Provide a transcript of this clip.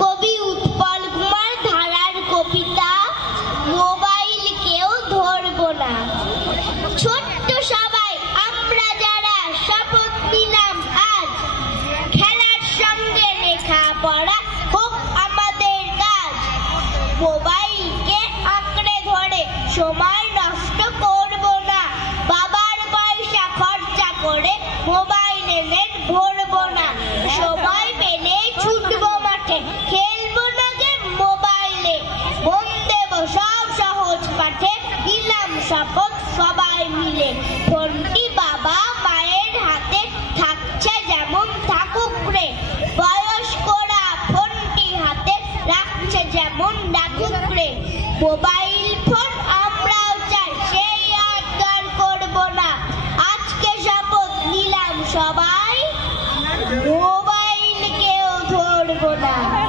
কবি উৎপল কুমার ধারার কবিতা মোবাইল কেউ ধরবো না। ছোট্ট সবাই আমরা যারা শপথ নিলাম আজ, খেলার সঙ্গে লেখাপড়া হোক আমাদের কাজ। মোবাইলকে আঁকড়ে ধরে সময় নষ্ট করবো না, বাবার পয়সা খরচা করে মোবাইলে নেট ভরবো না। সময় পেলে ছুটবো মাঠে, খেলবো না গেম মোবাইলে, মন দেব সব সহজ পাঠে, দিলাম শপথ সবাই মিলে। ফোনটি বাবা মায়ের হাতে থাকছে যেমন থাকুক রে, বয়স্করা ফোনটি হাতে রাখছে যেমন রাখুক রে। মোবাইল